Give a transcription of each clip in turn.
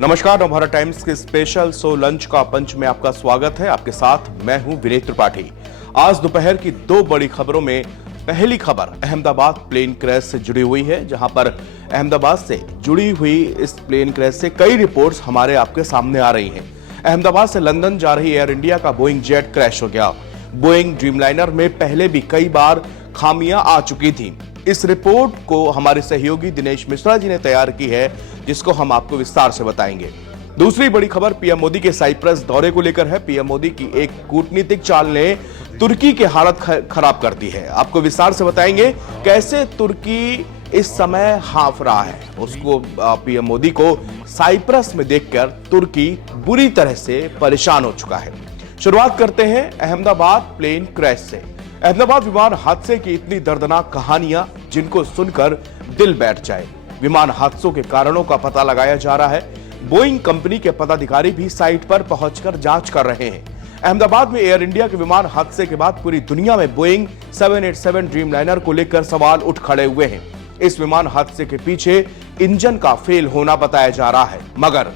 नमस्कार, नवभारत टाइम्स के special show lunch का पंच में आपका स्वागत है। आपके साथ मैं हूं विनीत त्रिपाठी। आज दोपहर की दो बड़ी खबरों में पहली खबर अहमदाबाद प्लेन क्रैश से जुड़ी हुई है, जहां पर अहमदाबाद से जुड़ी हुई इस प्लेन क्रैश से कई रिपोर्ट्स हमारे आपके सामने आ रही हैं। अहमदाबाद से लंदन जा रही एयर इंडिया का बोइंग जेट क्रैश हो गया। बोइंग ड्रीमलाइनर में पहले भी कई बार खामियां आ चुकी थी। इस रिपोर्ट को हमारे सहयोगी दिनेश मिश्रा जी ने तैयार की है, जिसको हम आपको विस्तार से बताएंगे। दूसरी बड़ी खबर पीएम मोदी के साइप्रस दौरे को लेकर है। पीएम मोदी की एक कूटनीतिक चाल ने तुर्की की हालत खराब कर दी है। आपको विस्तार से बताएंगे कैसे तुर्की इस समय हाफ रहा है। उसको पीएम मोदी को साइप्रस में देखकर तुर्की बुरी तरह से परेशान हो चुका है। शुरुआत करते हैं अहमदाबाद प्लेन क्रैश से। अहमदाबाद विमान हादसे की इतनी दर्दनाक कहानियां जिनको सुनकर दिल बैठ जाए। विमान हादसों के कारणों का पता लगाया जा रहा है। बोइंग कंपनी के पदाधिकारी भी साइट पर पहुंचकर जांच कर रहे हैं। अहमदाबाद में एयर इंडिया के विमान हादसे के बाद पूरी दुनिया में बोइंग 787 ड्रीमलाइनर को लेकर सवाल उठ खड़े हुए हैं। इस विमान हादसे के पीछे इंजन का फेल होना बताया जा रहा है, मगर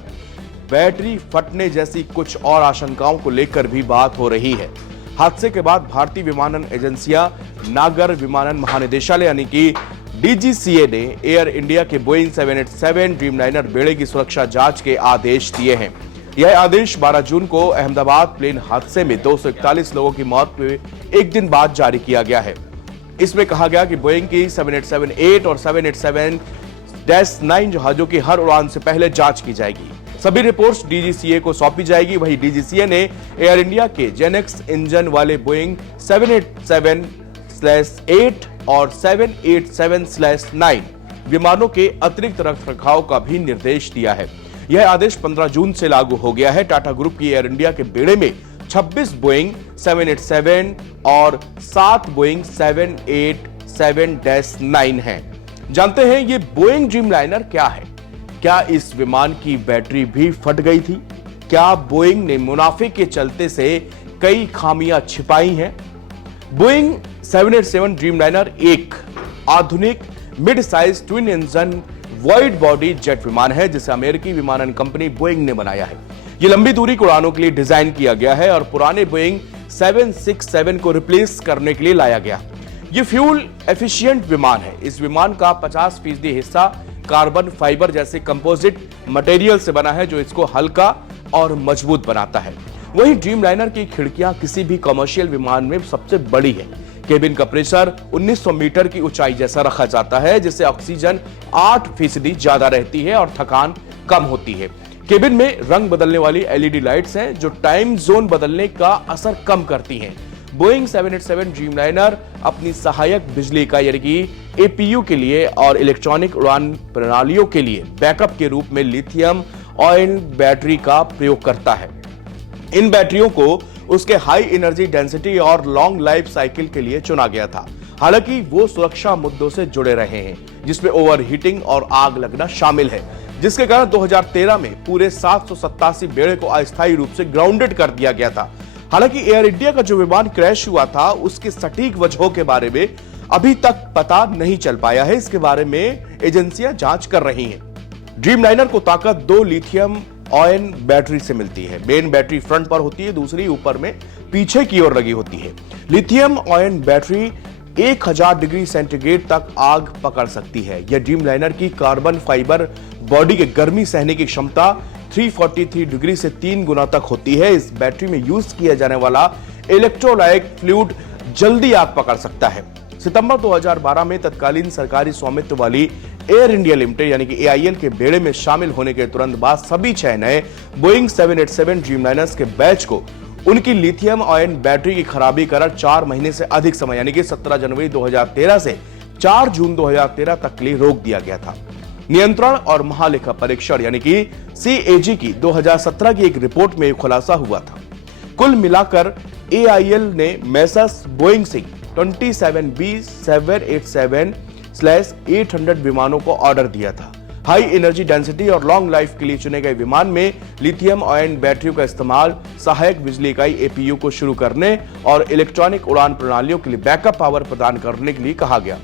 बैटरी फटने जैसी कुछ और आशंकाओं को लेकर भी बात हो रही है। हादसे के बाद भारतीय विमानन एजेंसियां नागर विमानन महानिदेशालय यानी कि डीजीसीए ने एयर इंडिया के बोइंग 787 ड्रीमलाइनर बेड़े की सुरक्षा जांच के आदेश दिए हैं। यह आदेश 12 जून को अहमदाबाद प्लेन हादसे में 241 लोगों की मौत के एक दिन बाद जारी किया गया है। इसमें कहा गया कि बोइंग की 787-8 और 787-9 जहाजों की हर उड़ान से पहले जांच की जाएगी। सभी रिपोर्ट्स डीजीसीए को सौंपी जाएगी। वहीं डीजीसीए ने एयर इंडिया के जेनेक्स इंजन वाले बोइंग 787-8 और 787-9 विमानों के अतिरिक्त रखरखाव का भी निर्देश दिया है। यह आदेश 15 जून से लागू हो गया है। टाटा ग्रुप की एयर इंडिया के बेड़े में 26 बोइंग 787 और 7 बोइंग 787-9 हैं। जानते हैं ये बोइंग ड्रीमलाइनर क्या है? क्या इस विमान की बैटरी भी फट गई थी? क्या बोइंग ने मुनाफे के चलते से कई खामियां छिपाई हैं? बोइंग 787 ड्रीमलाइनर एक आधुनिक mid size twin engine wide body jet विमान है, जिसे अमेरिकी विमानन कंपनी बोइंग ने बनाया है। यह लंबी दूरी की उड़ानों के लिए डिजाइन किया गया है और पुराने बोइंग 767 को रिप्लेस करने के लिए लाया गया। यह फ्यूल एफिशिएंट विमान है। इस विमान का 50% हिस्सा कार्बन फाइबर जैसे कंपोजिट मटेरियल से बना है, जो इसको हल्का और मजबूत बनाता है। वहीं ड्रीमलाइनर की खिड़कियां किसी भी कमर्शियल विमान में सबसे बड़ी है। केबिन का प्रेशर 1900 मीटर की ऊंचाई जैसा रखा जाता है, जिससे ऑक्सीजन 8% ज्यादा रहती है और थकान कम होती है। केबिन में रंग बदलने वाली एलईडी लाइट्स हैं, जो टाइम जोन बदलने का असर कम करती हैं। बोइंग 787 ड्रीमलाइनर अपनी सहायक बिजली इकाई यानी कि एपीयू के लिए और इलेक्ट्रॉनिक उड़ान प्रणालियों के लिए बैकअप के रूप में लिथियम आयन बैटरी का प्रयोग करता है। इन बैटरियों को उसके हाई एनर्जी डेंसिटी और लॉन्ग लाइफ साइकिल के लिए चुना गया था। हालांकि वो सुरक्षा मुद्दों से जुड़े रहे हैं, जिसमें ओवरहीटिंग और आग लगना शामिल है, जिसके कारण 2013 में पूरे 787 बेड़े को अस्थायी रूप से ग्राउंडेड कर दिया गया था। हालांकि एयर इंडिया का जो विमान क्रैश हुआ था, उसके सटीक वजहों के बारे में अभी तक पता नहीं चल पाया है। इसके बारे में एजेंसियां जांच कर रही हैं। ड्रीमलाइनर को ताकत 2 लिथियम आयन बैटरी से मिलती है। मेन बैटरी फ्रंट पर होती है, दूसरी ऊपर में पीछे की ओर लगी होती है। Lithium ion battery 1000 degree centigrade तक आग पकड़ सकती है। यह ड्रीमलाइनर की कार्बन फाइबर बॉडी के गर्मी सहने की क्षमता 343 डिग्री से 3 गुना तक होती है। इस बैटरी में यूज किया जाने वाला इलेक्ट्रोलाइट फ्लूइड जल्दी आग पकड़ सकता है। सितंबर 2012 में तत्कालीन सरकारी स्वामित्व वाली एयर इंडिया लिमिटेड यानी कि एआईएल के बेड़े में शामिल होने के तुरंत बाद सभी 6 नए बोइंग 787 ड्रीमलाइनर्स के बैच को उनकी लिथियम आयन बैटरी की खराबी कारण 4 महीने से अधिक समय यानी कि 17 जनवरी 2013 से 4 जून 2013 तक के लिए रोक दिया गया था। नियंत्रण और महालेखा परीक्षण यानी कि सीएजी की 2017 की एक रिपोर्ट में खुलासा हुआ था। कुल मिलाकर एआईएल ने मेसर्स बोइंग से 27B 787-800 विमानों को ऑर्डर दिया था। हाई एनर्जी डेंसिटी और लॉन्ग लाइफ के लिए चुने गए विमान में लिथियम आयन बैटरियों का इस्तेमाल सहायक बिजली इकाई एपीयू को शुरू करने और इलेक्ट्रॉनिक उड़ान प्रणालियों के लिए बैकअप पावर प्रदान करने के लिए कहा गया।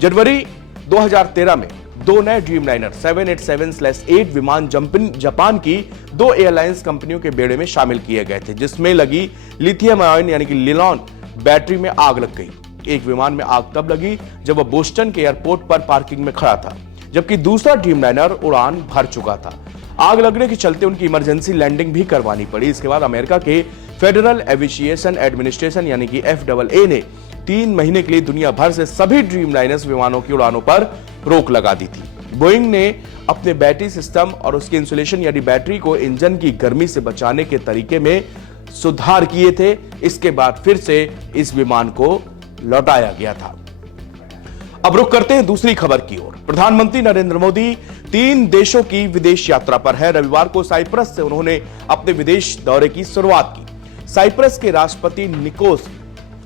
जनवरी 2013 में दो नए ड्रीमलाइनर 787/8 विमान जापान की दो एयरलाइंस कंपनियों के बेड़े में शामिल किए गए थे, जिसमें लगी लिथियम आयन यानी कि लिलॉन बैटरी में आग लग गई। एक विमान में आग तब लगी जब वह बोस्टन के एयरपोर्ट पर पार्किंग में खड़ा था, जबकि दूसरा ड्रीमलाइनर उड़ान भर चुका था। आग लगने के चलते उनकी इमरजेंसी लैंडिंग भी करवानी पड़ी। इसके बाद अमेरिका के फेडरल एविएशन एडमिनिस्ट्रेशन यानी कि FAA ने 3 महीने के लिए दुनिया भर से सभी ड्रीमलाइनर्स विमानों की उड़ानों पर रोक लगा दी थी। बोइंग ने अपने बैटरी सिस्टम और उसके इंसुलेशन यानी बैटरी को इंजन की गर्मी से बचाने के तरीके में सुधार किए थे। इसके बाद फिर से इस विमान को लौटाया गया था। अब रुख करते हैं दूसरी खबर की ओर। प्रधानमंत्री नरेंद्र मोदी 3 देशों की विदेश यात्रा पर है। रविवार को साइप्रस से उन्होंने अपने विदेश दौरे की शुरुआत की। साइप्रस के राष्ट्रपति निकोस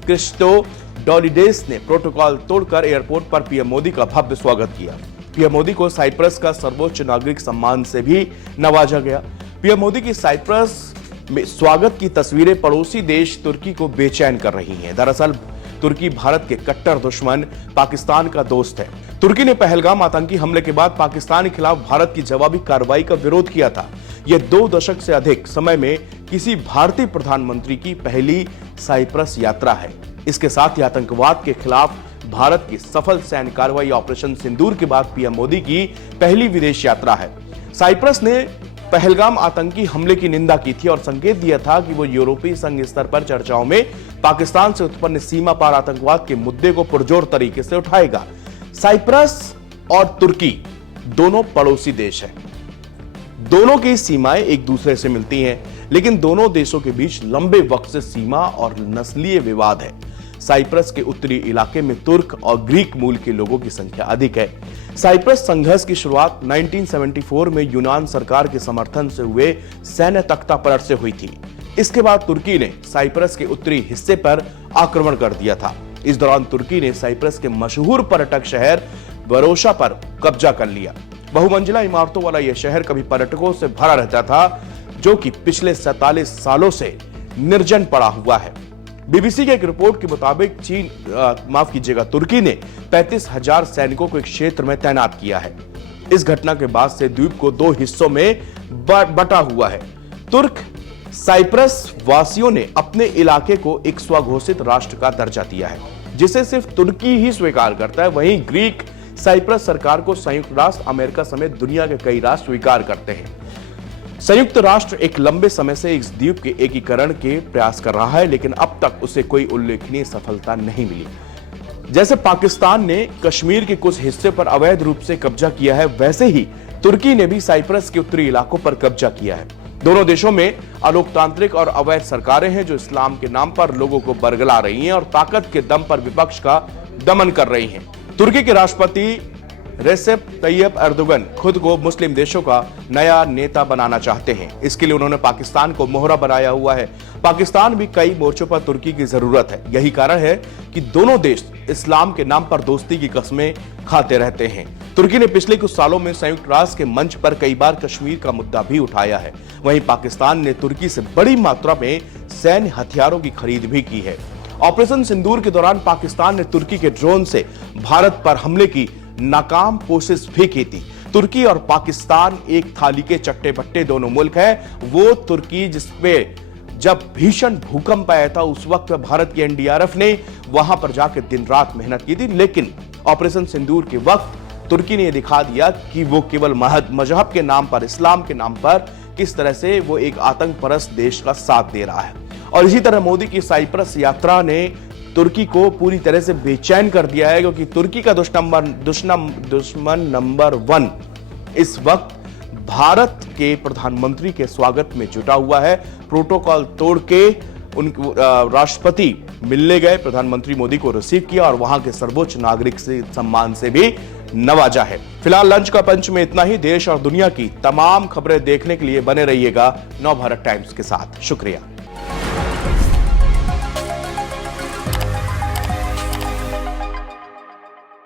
क्रिस्टोडोलिडेस ने प्रोटोकॉल तोड़कर एयरपोर्ट पर पीएम मोदी का भव्य स्वागत किया। पीएम मोदी को साइप्रस का सर्वोच्च नागरिक सम्मान से भी नवाजा गया। पीएम मोदी की साइप्रस में स्वागत की तस्वीरें पड़ोसी देश तुर्की को बेचैन कर रही हैं। दरअसल तुर्की भारत के कट्टर दुश्मन पाकिस्तान का दोस्त है। तुर्की ने पहलगाम आतंकी हमले के बाद पाकिस्तान के खिलाफ भारत की जवाबी कार्रवाई का विरोध किया था। यह 2 दशक से अधिक समय में किसी भारतीय प्रधानमंत्री की पहली साइप्रस यात्रा है। इसके साथ ही आतंकवाद के खिलाफ भारत की सफल सैन्य कार्रवाई ऑपरेशन सिंदूर के बाद पीएम मोदी की पहली विदेश यात्रा है। साइप्रस ने पहलगाम आतंकी हमले की निंदा की थी और संकेत दिया था कि वो यूरोपीय संघ स्तर पर चर्चाओं में पाकिस्तान से उत्पन्न सीमा पार आतंकवाद के मुद्दे को पुरजोर तरीके से उठाएगा। साइप्रस और तुर्की दोनों पड़ोसी देश हैं। दोनों की सीमाएं एक दूसरे से मिलती हैं, लेकिन दोनों देशों के बीच लंबे वक्त से सीमा और नस्लीय विवाद है। साइप्रस के उत्तरी इलाके में तुर्क और ग्रीक मूल के लोगों की संख्या अधिक है। साइप्रस संघर्ष की शुरुआत 1974 में यूनान सरकार के समर्थन से हुए सैन्य तख्तापलट से हुई थी। इसके बाद तुर्की ने साइप्रस के उत्तरी हिस्से पर आक्रमण कर दिया था। इस दौरान तुर्की ने साइप्रस के मशहूर पर्यटक शहर वरोशा पर कब्जा कर लिया। बहुमंजिला इमारतों वाला यह शहर कभी पर्यटकों से भरा रहता था, जो कि पिछले 47 सालों से निर्जन पड़ा हुआ है। बीबीसी की एक रिपोर्ट के मुताबिक तुर्की ने 35,000 सैनिकों को एक क्षेत्र में तैनात किया है। इस घटना के बाद से द्वीप को 2 हिस्सों में बटा हुआ है। तुर्क साइप्रस वासियों ने अपने इलाके को एक स्वघोषित राष्ट्र का दर्जा दिया है, जिसे सिर्फ तुर्की ही स्वीकार करता है। वहीं ग्रीक साइप्रस सरकार को संयुक्त राष्ट्र, अमेरिका समेत दुनिया के कई राष्ट्र स्वीकार करते हैं। संयुक्त राष्ट्र एक लंबे समय से इस द्वीप के एकीकरण के प्रयास कर रहा है, लेकिन अब तक उसे कोई उल्लेखनीय सफलता नहीं मिली। जैसे पाकिस्तान ने कश्मीर के कुछ हिस्से पर अवैध रूप से कब्जा किया है, वैसे ही तुर्की ने भी साइप्रस के उत्तरी इलाकों पर कब्जा किया है। दोनों देशों में अलोकतांत्रिक और अवैध सरकारें हैं जो इस्लाम के नाम पर लोगों को बरगला रही हैं और ताकत के दम पर विपक्ष का दमन कर रही हैं। तुर्की के राष्ट्रपति रेसेप तैयब एर्दोगन खुद को मुस्लिम देशों का नया नेता बनाना चाहते हैं। इसके लिए उन्होंने पाकिस्तान को मोहरा बनाया हुआ है। पाकिस्तान भी कई मोर्चों पर तुर्की की जरूरत है। यही कारण है कि दोनों देश इस्लाम के नाम पर दोस्ती की कस्में खाते रहते हैं। तुर्की ने पिछले कुछ सालों में संयुक्त राष्ट्र के मंच पर कई बार कश्मीर का मुद्दा भी उठाया है। वहीं पाकिस्तान ने तुर्की से बड़ी मात्रा में सैन्य हथियारों की खरीद भी की है। ऑपरेशन सिंदूर के दौरान पाकिस्तान ने तुर्की के ड्रोन से भारत पर हमले की नाकाम कोशिश भी की थी। तुर्की और पाकिस्तान एक थाली के चट्टे बट्टे दोनों मुल्क हैं। वो तुर्की जिसपे जब भीषण भूकंप आया था उस वक्त भारत की एनडीआरएफ ने वहां पर जाकर दिन रात मेहनत की थी, लेकिन ऑपरेशन सिंदूर के वक्त तुर्की ने यह दिखा दिया कि वो केवल मजहब के नाम पर, इस्लाम के नाम पर किस तरह से वो एक आतंक परस्त देश का साथ दे रहा है। और इसी तरह मोदी की साइप्रस यात्रा ने तुर्की को पूरी तरह से बेचैन कर दिया है, क्योंकि तुर्की का दुश्मन नंबर 1 इस वक्त भारत के प्रधानमंत्री के स्वागत में जुटा हुआ है। प्रोटोकॉल तोड़ के उन राष्ट्रपति मिलने गए, प्रधानमंत्री मोदी को रिसीव किया और वहां के सर्वोच्च नागरिक से सम्मान से भी नवाजा है। फिलहाल लंच का पंच में इतना ही। देश और दुनिया की तमाम खबरें देखने के लिए बने रहिएगा नवभारत टाइम्स के साथ। शुक्रिया।